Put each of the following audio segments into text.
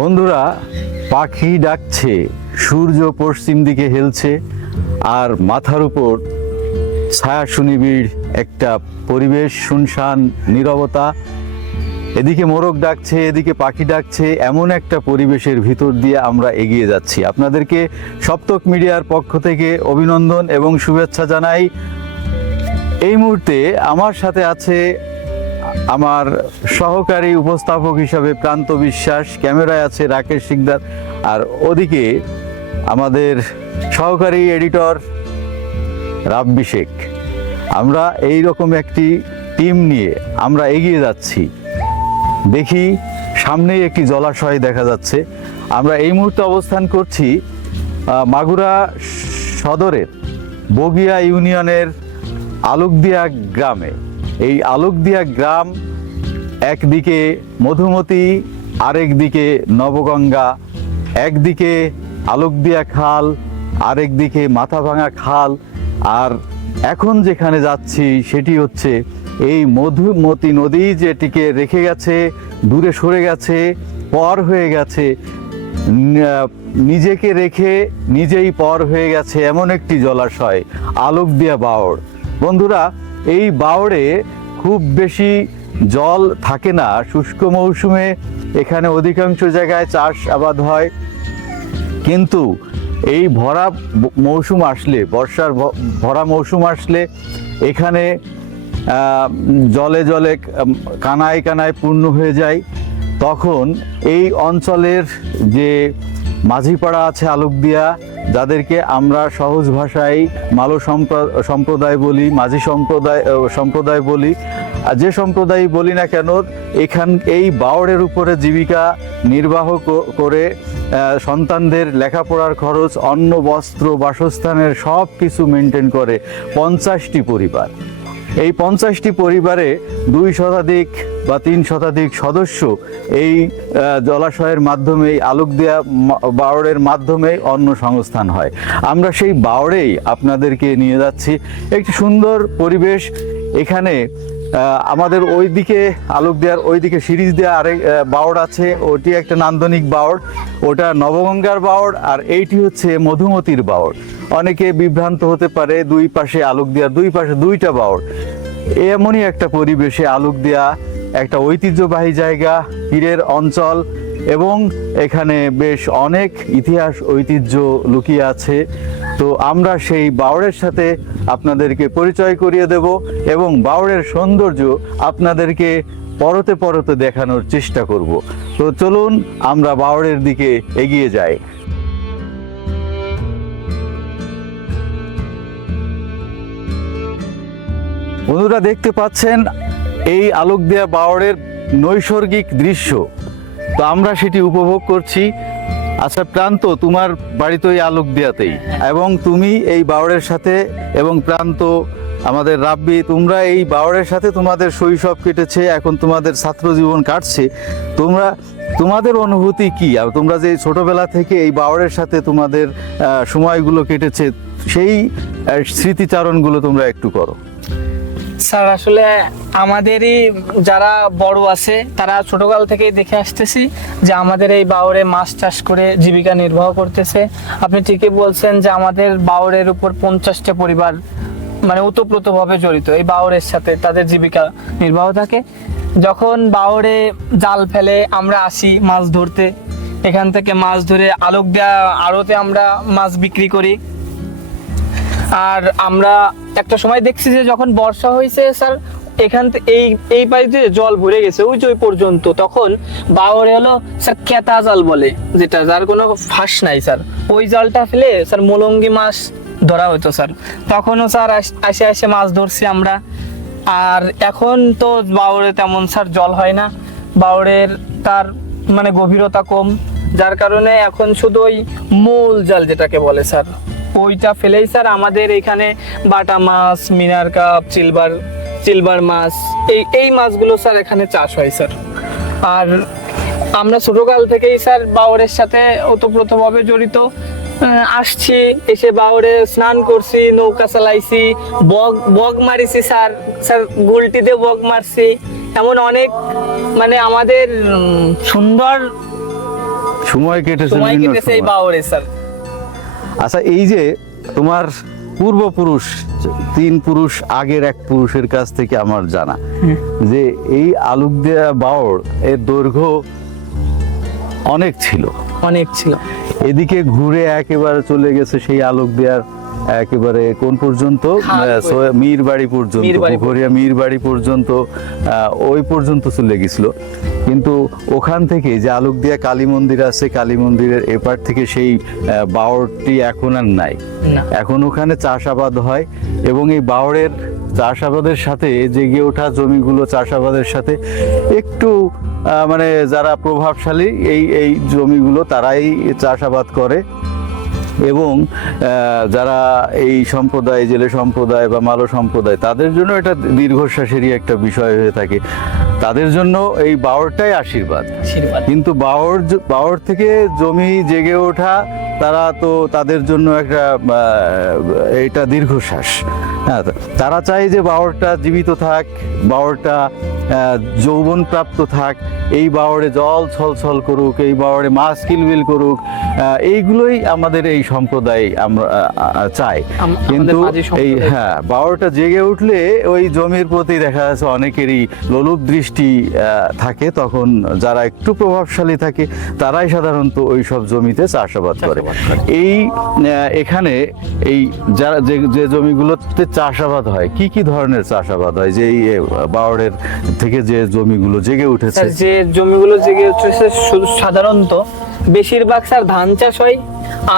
বন্ধুরা, পাখি ডাকছে, সূর্য পশ্চিম দিকে হেলছে, আর মাথার উপর ছায়া সুনিবিড় একটা পরিবেশ, শুনশান, নীরবতা। এদিকে মোরগ ডাকছে, এদিকে পাখি ডাকছে, এমন একটা পরিবেশের ভিতর দিয়ে আমরা এগিয়ে যাচ্ছি। আপনাদেরকে সপ্তক মিডিয়ার পক্ষ থেকে অভিনন্দন এবং শুভেচ্ছা জানাই। এই মুহূর্তে আমার সাথে আছে আমার সহকারী উপস্থাপক হিসাবে প্রান্ত বিশ্বাস, ক্যামেরায় আছে রাকেশ সিকদার। আর ওদিকে আমাদের সহকারী এডিটর রাব্বি শেখ আমরা এই রকম একটি টিম নিয়ে আমরা এগিয়ে যাচ্ছি। দেখি সামনেই একটি জলাশয় দেখা যাচ্ছে। আমরা এই মুহূর্তে অবস্থান করছি মাগুরা সদরের বগিয়া ইউনিয়নের আলুকদিয়া গ্রামে। এই আলোকদিয়া গ্রাম একদিকে মধুমতি আরেক দিকে নবগঙ্গা, একদিকে আলোকদিয়া খাল আরেক দিকে মাথাভাঙা খাল। আর এখন যেখানে যাচ্ছি সেটি হচ্ছে এই মধুমতি নদী যেটিকে রেখে গেছে, দূরে সরে গেছে, পর হয়ে গেছে নিজেকে রেখে নিজেই পর হয়ে গেছে এমন একটি জলাশয়, আলোকদিয়া বাওড় বন্ধুরা এই বাওড়ে খুব বেশি জল থাকে না। শুষ্ক মৌসুমে এখানে অধিকাংশ জায়গায় চাষ আবাদ হয়। কিন্তু এই ভরা মৌসুম আসলে, বর্ষার ভরা মৌসুম আসলে এখানে জলে জলে কানায় কানায় পূর্ণ হয়ে যায়। তখন এই অঞ্চলের যে মাঝিপাড়া আছে আলোকদিয়া, যাদেরকে আমরা সহজ ভাষায় মালো সম্প্র- সম্প্রদায় বলি, মাঝি সম্প্রদায় সম্প্রদায় বলি। আর যে সম্প্রদায় বলি না কেন, এখান, এই বাওড়ের উপরে জীবিকা নির্বাহ করে সন্তানদের লেখাপড়ার খরচ, অন্ন, বস্ত্র, বাসস্থানের সব কিছু মেনটেন করে পঞ্চাশটি পরিবার। এই পঞ্চাশটি পরিবারে দুই শতাধিক বা তিন শতাধিক সদস্য এই জলাশয়ের মাধ্যমে আলোক দেয়া বাওড়ের মাধ্যমে অন্ন সংস্থান হয়। আমরা সেই বাওড়েই আপনাদেরকে নিয়ে যাচ্ছি। একটি সুন্দর পরিবেশ এখানে আমাদের ওই দিকে আলোক দেওয়ার ওইদিকে সিরিজ দেওয়া আরেক বাওড় আছে। ওটি একটা নান্দনিক বাওড় ওটা নবগঙ্গার বাওড় আর এইটি হচ্ছে মধুমতির বাওড় অনেকে বিভ্রান্ত হতে পারে, দুই পাশে আলোক দেওয়ার দুই পাশে দুইটা বাওড় এমনই একটা পরিবেশে আলোক দেয়া একটা ঐতিহ্যবাহী জায়গা পীরের অঞ্চল, এবং এখানে বেশ অনেক ইতিহাস, ঐতিহ্য লুকিয়ে আছে। তো আমরা সেই বাউড়ের সাথে আপনাদেরকে পরিচয় করিয়ে দেব, এবং বাউড়ের সৌন্দর্য আপনাদেরকে পরতে পরতে দেখানোর চেষ্টা করব। তো চলুন, আমরা বাউড়ের দিকে এগিয়ে যাই। বন্ধুরা দেখতে পাচ্ছেন এই আলোক দেয়া বাওড়ের নৈসর্গিক দৃশ্য। তো আমরা সেটি উপভোগ করছি। আচ্ছা প্রান্ত, তোমার বাড়ি তো এই আলোক দেয়াতেই এবং তুমি এই বাওড়ের সাথে এবং প্রান্ত, আমাদের রাব্বি, তোমরা এই বাওড়ের সাথে তোমাদের শৈশব কেটেছে, এখন তোমাদের ছাত্র জীবন কাটছে। তোমরা, তোমাদের অনুভূতি কি? আর তোমরা যে ছোটবেলা থেকে এই বাওড়ের সাথে তোমাদের সময়গুলো কেটেছে, সেই স্মৃতিচারণগুলো তোমরা একটু করো। স্যার, আসলে আমাদেরই যারা বড় আছে, তারা ছোটকাল থেকেই দেখে আসতেছি যে আমাদের এই বাউরে মাছ চাষ করে জীবিকা নির্বাহ করতেছে। আপনি ঠিকই বলছেন যে আমাদের বাউরের উপর পঞ্চাশটা পরিবার মানে ওতপ্রোতভাবে জড়িত। এই বাউরের সাথে তাদের জীবিকা নির্বাহ থাকে। যখন বাউরে জাল ফেলে, আমরা আসি মাছ ধরতে। এখান থেকে মাছ ধরে আলোক দেওয়া আড়তে আমরা মাছ বিক্রি করি। আর আমরা একটা সময় দেখছি যে যখন বর্ষা হয়েছে, স্যার, এখান এই এই দিয়ে জল ভরে গেছে, ওই যে পর্যন্ত, তখন বাওরে হলো, স্যার, কেতা জাল বলে, যেটা যার কোনো ফাঁস নাই, স্যার। ওই জালটা ফেলে, স্যার, মোলঙ্গি মাছ ধরা হতো, স্যার। তখনও, স্যার, আস- আসে মাছ ধরছি আমরা। আর এখন তো বাওরে তেমন, স্যার, জল হয় না। বাওরের তার মানে গভীরতা কম। যার কারণে এখন শুধু ওই মূল জাল যেটাকে বলে, স্যার। ওইটা ফেলেই স্যার আমাদের এখানে বাটা মাছ মিনার কাপ সিলভার সিলভার মাছ এই এই মাছগুলো স্যার এখানে চাষ হয় স্যার। আর আমরা ছোটকাল থেকেই স্যার বাওরের সাথে ওতপ্রোতভাবে জড়িত। আসছি এসে বাওরে স্নান করছি নৌকা চালাইছি বগ বগ মারিছি স্যার। স্যার গুলটি দিয়ে বগ মারছি। এমন অনেক মানে আমাদের সুন্দর সময় কেটেছে সময় কেটেছে এই। বাউরে স্যার। আচ্ছা এই যে তোমার পূর্বপুরুষ তিন পুরুষ আগের এক পুরুষের কাছ থেকে আমার জানা যে এই আলুক দেয়া বাওড় এর দৈর্ঘ্য অনেক ছিল। অনেক ছিল। এদিকে ঘুরে একেবারে চলে গেছে সেই আলোক দেওয়ার একেবারে কোন পর্যন্ত? মীর বাড়ি পর্যন্ত পুকুরিয়া মীর বাড়ি পর্যন্ত ওই পর্যন্ত চলে গেছিল। কিন্তু ওখান থেকে যে আলোক দিয়া কালী মন্দির আছে কালী মন্দিরের এপার থেকে সেই আহ, বাওড়টি এখন আর নাই। এখন ওখানে চাষাবাদ হয় এবং এই বাওড়ের চাষাবাদের সাথে জেগে ওঠা জমিগুলো চাষাবাদের সাথে একটু মানে যারা প্রভাবশালী এই এই জমিগুলো তারাই চাষাবাদ করে। এবং যারা এই সম্প্রদায় জেলে সম্প্রদায় বা মালো সম্প্রদায় তাদের জন্য এটা দীর্ঘশ্বাসেরই একটা বিষয় হয়ে থাকে। তাদের জন্য এই বাওরটাই আশীর্বাদ। আশীর্বাদ। কিন্তু বাওর বাওর থেকে জমি জেগে ওঠা তারা তো তাদের জন্য একটা এটা দীর্ঘশ্বাস। হ্যাঁ তারা চায় যে বাওরটা জীবিত থাক বাওরটা যৌবন প্রাপ্ত থাক এই বাওরে জল ছল ছল করুক এই বাওরে মাছ কিলবিল করুক এইগুলোই আমাদের এই সম্প্রদায় আমরা চাই কিন্তু এই হ্যাঁ বাওরটা জেগে উঠলে ওই জমির প্রতি দেখা যাচ্ছে অনেকেরই লোলুপ দৃষ্টি থাকে। তখন যারা একটু প্রভাবশালী থাকে তারাই সাধারণত ওই সব জমিতে চাষাবাদ করে। এই এখানে এই যারা যে যে জমিগুলোতে চাষাবাদ হয়? কি কি ধরনের চাষাবাদ হয়? যে এই বাওড়ের থেকে যে জমিগুলো জেগে উঠেছে? যে জমিগুলো জেগে উঠেছে শুধু সাধারণত বেশিরভাগ স্যার ধান চাষ হয়,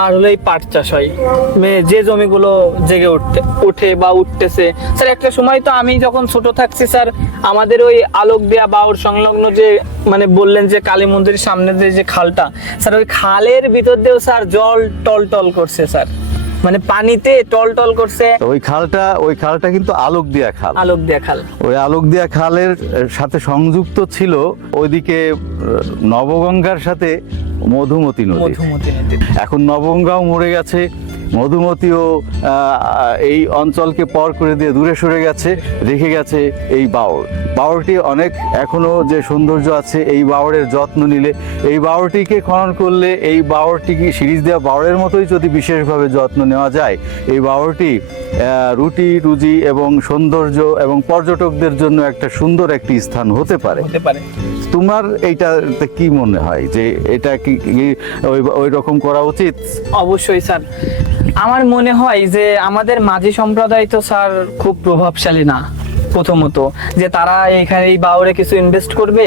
আর হলো এই পাট চাষ হয়। যে জমিগুলো জেগে উঠতে, উঠে বা উঠতেছে। স্যার, একটা সময় তো আমি যখন ছোট থাকছি স্যার, আমাদের ওই আলোক দেয়া বাউর সংলগ্ন যে মানে বললেন যে কালী মন্দিরের সামনে যে খালটা, স্যার, ওই খালের ভিতর দিয়েও স্যার জল টল টল করছে, স্যার। মানে পানিতে টল টল করছে। ওই খালটা ওই খালটা কিন্তু আলোক দিয়া খাল। আলোক দিয়া খাল। ওই আলোক দিয়া খালের সাথে সংযুক্ত ছিল ওইদিকে নবগঙ্গার সাথে মধুমতি নদী। এখন নবগঙ্গাও মরে গেছে মধুমতিও এই অঞ্চলকে পর করে দিয়ে দূরে সরে গেছে রেখে গেছে এই বাওড় বাওড়টি অনেক এখনও যে সৌন্দর্য আছে এই বাওড়ের যত্ন নিলে এই বাওড়টিকে খনন করলে এই বাওড়টিকে সিরিজ দেওয়া বাওড়ের মতোই যদি বিশেষভাবে যত্ন নেওয়া যায় এই আহ, রুটি রুজি এবং সৌন্দর্য এবং পর্যটকদের জন্য একটা সুন্দর একটি স্থান হতে পারে। তোমার এইটাতে কি মনে হয় যে এটা কি ওই রকম করা উচিত? অবশ্যই স্যার। আমার মনে হয় যে আমাদের মাঝি সম্প্রদায় তো স্যার খুব প্রভাবশালী না, প্রথমত। যে তারা এখানে এই বাউরে কিছু ইনভেস্ট করবে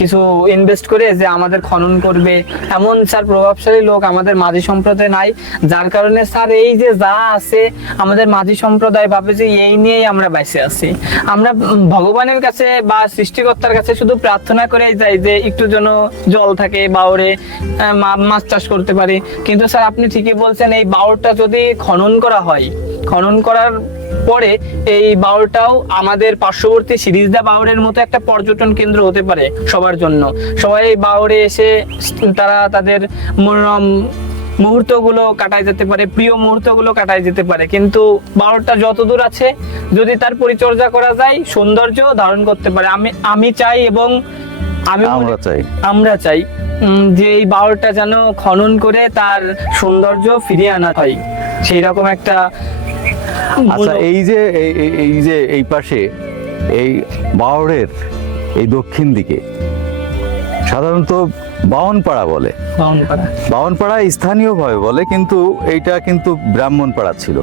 কিছু ইনভেস্ট করে যে আমাদের খনন করবে। এমন স্যার প্রভাবশালী লোক আমাদের মাঝি সম্প্রদায় নাই। যার কারণে স্যার এই যে যা আছে, আমাদের মাঝি সম্প্রদায় ভাবে যে এই নিয়েই আমরা বেঁচে আছি। আমরা ভগবানের কাছে বা সৃষ্টিকর্তার কাছে শুধু প্রার্থনা করে যাই যে একটু যেন জল থাকে বাউরে মাছ চাষ করতে পারি। কিন্তু স্যার আপনি ঠিকই বলছেন, এই বাউরটা যদি খনন করা হয়, খনন করার পরে এই বাউরটাও আমাদের পার্শ্ববর্তী সিরিজদা বাউরের মতো একটা পর্যটন কেন্দ্র হতে পারে সবার জন্য। সবাই এই বাউরে এসে তারা তাদের মনোরম মুহূর্তগুলো কাটায় যেতে পারে প্রিয় মুহূর্তগুলো কাটায় যেতে পারে। কিন্তু বাউরটা যতদূর আছে যদি তার পরিচর্যা করা যায় সৌন্দর্য ধারণ করতে পারে। আমি আমি চাই এবং আমি আমরা চাই। আমরা চাই যে এই বাউলটা যেন খনন করে তার সৌন্দর্য ফিরিয়ে আনা হয়। সেই রকম একটা আচ্ছা এই যে এই- যে এই পাশে এই বাওড়ের এই দক্ষিণ দিকে সাধারণত বাউনপাড়া বলে। বাউনপাড়া। স্থানীয়ভাবে বলে কিন্তু এইটা কিন্তু ব্রাহ্মণপাড়া ছিল।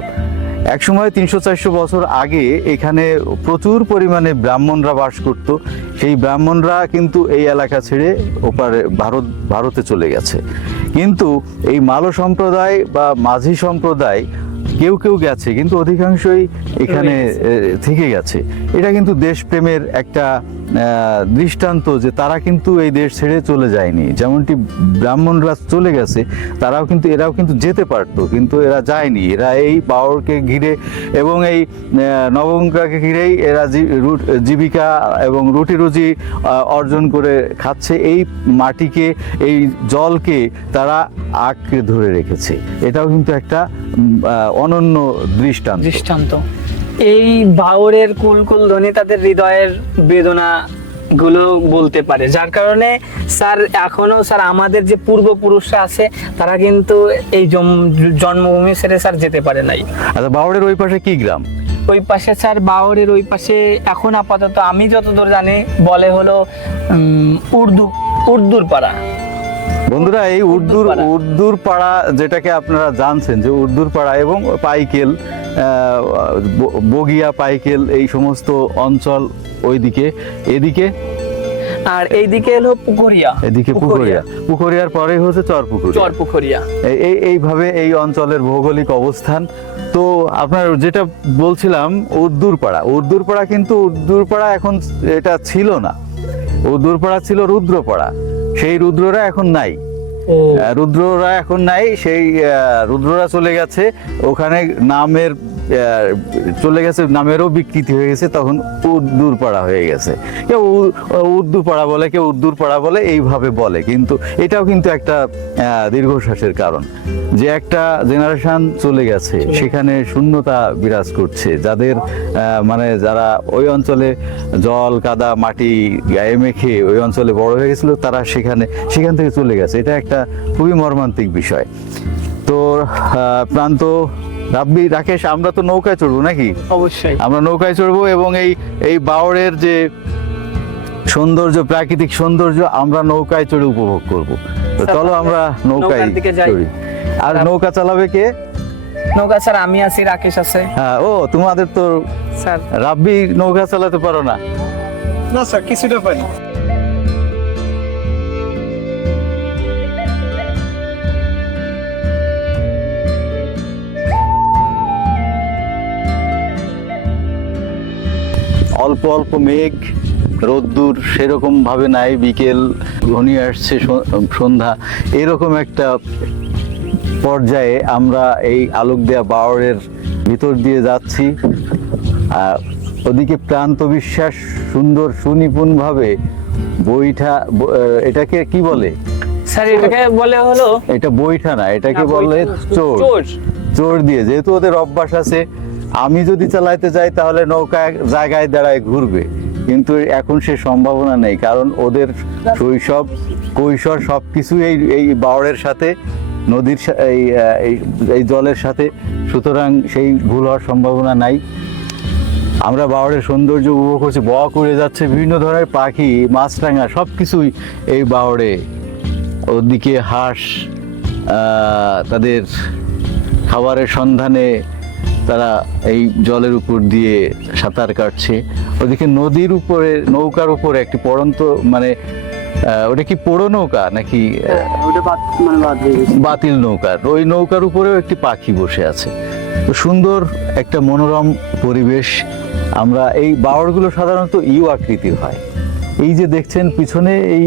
এক সময় তিনশো চারশো বছর আগে এখানে প্রচুর পরিমাণে ব্রাহ্মণরা বাস করত। সেই ব্রাহ্মণরা কিন্তু এই এলাকা ছেড়ে ওপারে ভারত ভারতে চলে গেছে। কিন্তু এই মালো সম্প্রদায় বা মাঝি সম্প্রদায় কেউ কেউ গেছে কিন্তু অধিকাংশই এখানে থেকে গেছে। এটা কিন্তু দেশপ্রেমের একটা দৃষ্টান্ত যে তারা কিন্তু এই দেশ ছেড়ে চলে যায়নি। যেমনটি ব্রাহ্মণরা চলে গেছে তারাও কিন্তু এরাও কিন্তু যেতে পারতো কিন্তু এরা যায়নি। এরা এই বাওরকে ঘিরে এবং এই আহ, নবগঙ্গাকে ঘিরেই এরা জীবিকা এবং রুটি রুজি অর্জন করে খাচ্ছে। এই মাটিকে এই জলকে তারা আঁকড়ে ধরে রেখেছে। এটাও কিন্তু একটা অনন্য দৃষ্টান্ত। দৃষ্টান্ত। এই বাউরের কুল কুল ধ্বনি তাদের হৃদয়ের বেদনা গুলো বলতে পারে। যার কারণে স্যার এখনও স্যার আমাদের যে পূর্বপুরুষরা আছে তারা কিন্তু এই জন্মভূমি ছেড়ে স্যার যেতে পারে নাই। আচ্ছা বাউড়ের ওই পাশে কি গ্রাম? ওই পাশে স্যার বাওরের ওই পাশে এখন আপাতত আমি যতদূর জানি বলে হলো উর্দু উর্দুর পাড়া। বন্ধুরা এই উর্দুর উর্দুর পাড়া যেটাকে আপনারা জানছেন যে উর্দুর পাড়া এবং পাইকেল বগিয়া পাইকেল এই সমস্ত অঞ্চল ওইদিকে। এদিকে? আর এইদিকে এলো পুকুরিয়া এদিকে পুকুরিয়া পুকুরিয়ার পরে হচ্ছে চরপুকুরিয়া। চর পুকুরিয়া এই- এই এইভাবে এই অঞ্চলের ভৌগোলিক অবস্থান। তো আপনার যেটা বলছিলাম উর্দুর পাড়া উর্দুর পাড়া কিন্তু উর্দুর পাড়া এখন এটা ছিল না। উর্দুর পাড়া ছিল রুদ্রপাড়া। সেই রুদ্ররা এখন নাই। রুদ্ররা এখন নাই সেই রুদ্ররা চলে গেছে। ওখানে নামের চলে গেছে নামেরও বিকৃতি হয়ে গেছে তখন উর্দুর পাড়া হয়ে গেছে। কেউ উর্দু পাড়া বলে কেউ উর্দুর পাড়া বলে এইভাবে বলে। কিন্তু এটাও কিন্তু একটা দীর্ঘশ্বাসের কারণ। যে একটা জেনারেশন চলে গেছে সেখানে শূন্যতা বিরাজ করছে যাদের মানে যারা ওই অঞ্চলে জল কাদা মাটি গায়ে মেখে ওই অঞ্চলে বড় হয়ে গেছিল তারা সেখানে সেখান থেকে চলে গেছে। এটা একটা খুবই মর্মান্তিক বিষয়। তো প্রান্ত রাব্বি রাকেশ আমরা তো নৌকায় চড়বো নাকি? অবশ্যই। আমরা নৌকায় চড়বো এবং এই এই বাওড়ের যে সৌন্দর্য প্রাকৃতিক সৌন্দর্য আমরা নৌকায় চড়ে উপভোগ করব। তো চলো আমরা নৌকায় নৌকার দিকে যাই। চড়ি। আর নৌকা চালাবে কে? নৌকা স্যার আমি আছি রাকেশ আছে। হ্যাঁ ও তোমাদের তো স্যার। রাব্বি নৌকা চালাতে পারো না। না স্যার কিছুটা পারি। অল্প অল্প মেঘ রোদ্দুর সেরকম ভাবে নাই বিকেল ঘনিয়ে আসছে সন্ধ্যা। এরকম একটা পর্যায়ে আমরা এই আলোক দেয়া বাওয়ারের ভিতর দিয়ে যাচ্ছি। ওদিকে প্রান্ত বিশ্বাস সুন্দর সুনিপুণভাবে বইঠা এটাকে কি বলে? স্যার এটাকে বলে হলো এটা বইঠা না এটাকে বলে চোর। চোর দিয়ে যেহেতু ওদের অভ্যাস আছে আমি যদি চালাইতে যাই তাহলে নৌকা জায়গায় দাঁড়ায় ঘুরবে। কিন্তু এখন সে সম্ভাবনা নেই, কারণ ওদের শৈশব, কৈশোর সব কিছু এই এই বাওড়ের সাথে, নদীর এই এই- জলের সাথে। সুতরাং সেই ভুল হওয়ার সম্ভাবনা নাই। আমরা বাওড়ের সৌন্দর্য উপভোগ করছি বক উড়ে যাচ্ছে বিভিন্ন ধরনের পাখি, মাছরাঙা সব কিছুই এই বাওড়ে ওদিকে হাঁস তাদের খাবারের সন্ধানে তারা এই জলের উপর দিয়ে সাঁতার কাটছে। ওদিকে নদীর উপরে নৌকার উপরে একটি পড়ন্ত মানে ওটা কি পোড়ো নৌকা নাকি বাদ মানে বাতিল নৌকার ওই নৌকার উপরেও একটি পাখি বসে আছে। তো সুন্দর একটা মনোরম পরিবেশ। আমরা এই বাওয়ারগুলো সাধারণত ইউ আকৃতির হয়। এই যে দেখছেন পিছনে এই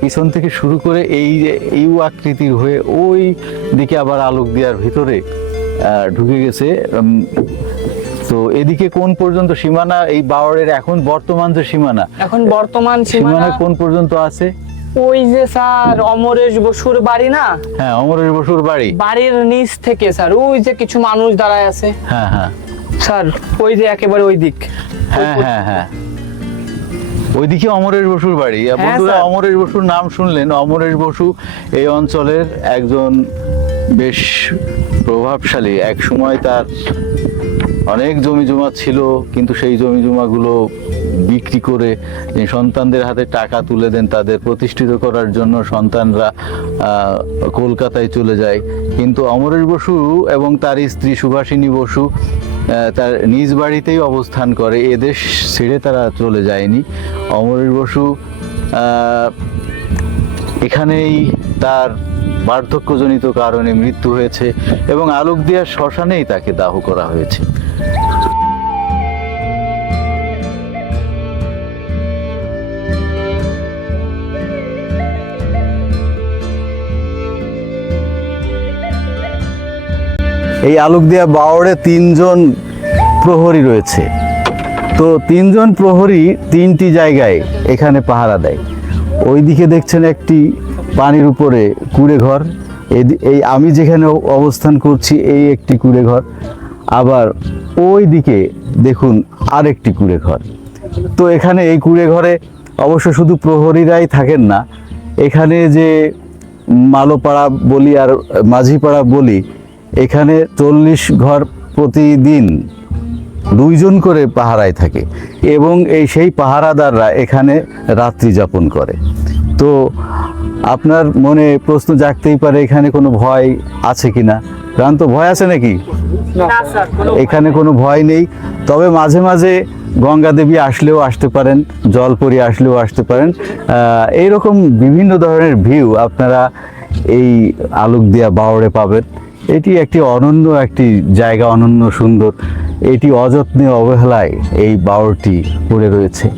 পিছন থেকে শুরু করে এই যে ইউ আকৃতির হয়ে ওই দিকে আবার আলোক দেওয়ার ভিতরে ঢুকে গেছে। তো এদিকে কোন পর্যন্ত সীমানা এই বাওয়ারের এখন বর্তমান যে সীমানা এখন বর্তমান সীমানা কোন পর্যন্ত আছে? ওই যে স্যার অমরেশ বসুর বাড়ি না? হ্যাঁ অমরেশ বসুর বাড়ি। বাড়ির নিচ থেকে স্যার ওই যে কিছু মানুষ দাঁড়ায় আছে। হ্যাঁ হ্যাঁ। স্যার ওই যে একেবারে ওই দিক। হ্যাঁ হ্যাঁ হ্যাঁ। ওইদিকে অমরেশ বসুর বাড়ি। হ্যাঁ, বন্ধুরা অমরেশ বসুর নাম শুনলেন। অমরেশ বসু এই অঞ্চলের একজন বেশ প্রভাবশালী। এক সময় তার অনেক জমি জমা ছিল, কিন্তু সেই জমি জমাগুলো বিক্রি করে সন্তানদের হাতে টাকা তুলে দেন, তাদের প্রতিষ্ঠিত করার জন্য সন্তানরা কলকাতায় চলে যায়। কিন্তু অমরেশ বসু এবং তার স্ত্রী সুভাষিনী বসু তার নিজ বাড়িতেই অবস্থান করে। এদেশ ছেড়ে তারা চলে যায়নি। অমরেশ বসু এখানেই তার বার্ধক্যজনিত কারণে মৃত্যু হয়েছে এবং আলোক দিয়ার শ্মশানেই তাকে দাহ করা হয়েছে। এই আলোক দিয়া বাওড়ে তিনজন প্রহরী রয়েছে। তো তিনজন প্রহরী তিনটি জায়গায় এখানে পাহারা দেয়। ওইদিকে দেখছেন একটি পানির উপরে কুড়ে ঘর এই আমি যেখানে অবস্থান করছি, এই একটি কুড়ে ঘর আবার ওই দিকে দেখুন আরেকটি কুড়ে ঘর তো এখানে এই কুড়ে ঘরে অবশ্য শুধু প্রহরীরাই থাকেন না, এখানে যে মালোপাড়া বলি আর মাঝিপাড়া বলি, এখানে চল্লিশ ঘর প্রতিদিন দুইজন করে পাহারায় থাকে এবং এই সেই পাহারাদাররা এখানে রাত্রি যাপন করে। তো আপনার মনে প্রশ্ন জাগতেই পারে এখানে কোনো ভয় আছে কিনা তো ভয় আছে নাকি? এখানে কোনো ভয় নেই। তবে মাঝে মাঝে গঙ্গা দেবী আসলেও আসতে পারেন জলপরি আসলেও আসতে পারেন। এইরকম বিভিন্ন ধরনের ভিউ আপনারা এই আলোক দিয়া বাওড়ে পাবেন। এটি একটি অনন্য একটি জায়গা, অনন্য সুন্দর। এটি অযত্নে অবহেলায় এই বাওড়টি পড়ে রয়েছে।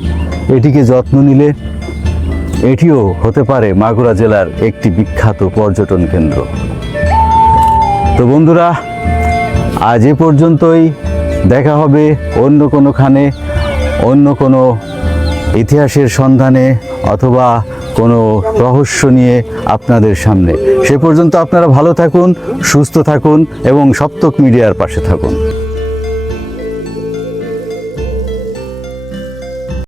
এটিকে যত্ন নিলে এটিও হতে পারে মাগুরা জেলার একটি বিখ্যাত পর্যটন কেন্দ্র। তো বন্ধুরা, আজ এ পর্যন্তই। দেখা হবে অন্য কোনোখানে, অন্য কোনো ইতিহাসের সন্ধানে অথবা কোনো রহস্য নিয়ে আপনাদের সামনে। সে পর্যন্ত আপনারা ভালো থাকুন, সুস্থ থাকুন এবং সপ্তক মিডিয়ার পাশে থাকুন।